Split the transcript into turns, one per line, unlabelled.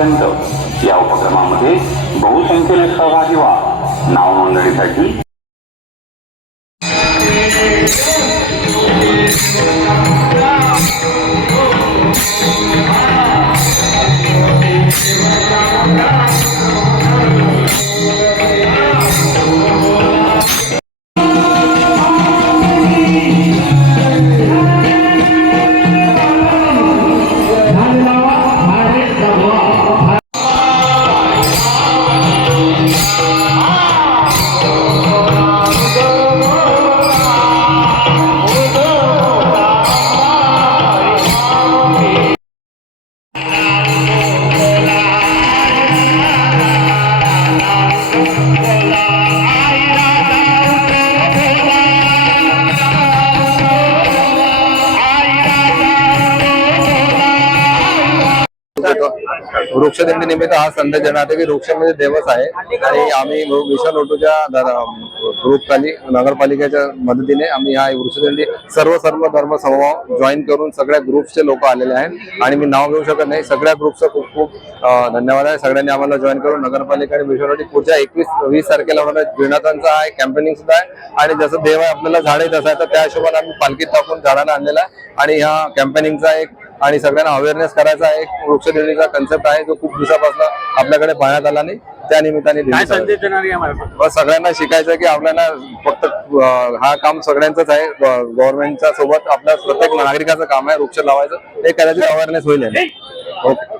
आतापर्यंत या उपक्रमामध्ये बहुसंख्येने सहभागी व्हा. नाव नोंदणीसाठी
वृक्षदिंडी निमित्त हा संदेश देण्यात की वृक्ष म्हणजे देवच आहे. आणि आम्ही मिशन ओटोच्या ग्रुपखाली नगरपालिकेच्या मदतीने आम्ही हा वृक्षदिंडी सर्व सर्व धर्म समूह जॉईन करून सगळ्या ग्रुपचे लोक आलेले आहेत. आणि मी नाव घेऊ शकत नाही. सगळ्या ग्रुपचं खूप खूप धन्यवाद आहे. सगळ्यांनी आम्हाला जॉईन करून नगरपालिका आणि विश्वासाठी पुढच्या एकवीस वीस तारखेला होणार जीर्णातांचा आहे कॅम्पेनिंग सुद्धा आहे. आणि जसं देव आहे आपल्याला झाडे तसं आहे तर त्या हिशोबाने आम्ही पालखीत टाकून झाडांना आणलेला आहे. आणि ह्या कॅम्पेनिंगचा एक आणि सगळ्यांना अवेअरनेस करायचा एक वृक्षदिंडीचा कन्सेप्ट आहे जो खूप दिवसापासून आपल्याकडे पाहण्यात आला नाही. त्या निमित्ताने
काय
दिवस आहे.
संदेश देणार या मार्फत?
बस सगळ्यांना शिकायचं की आपल्याला फक्त अं, हा काम सगळ्यांचंच आहे. गव्हर्नमेंटच्या सोबत आपल्या प्रत्येक नागरिकाचं काम आहे. वृक्ष लावायचं. हे कदाचित अवेअरनेस होईल याने. ओके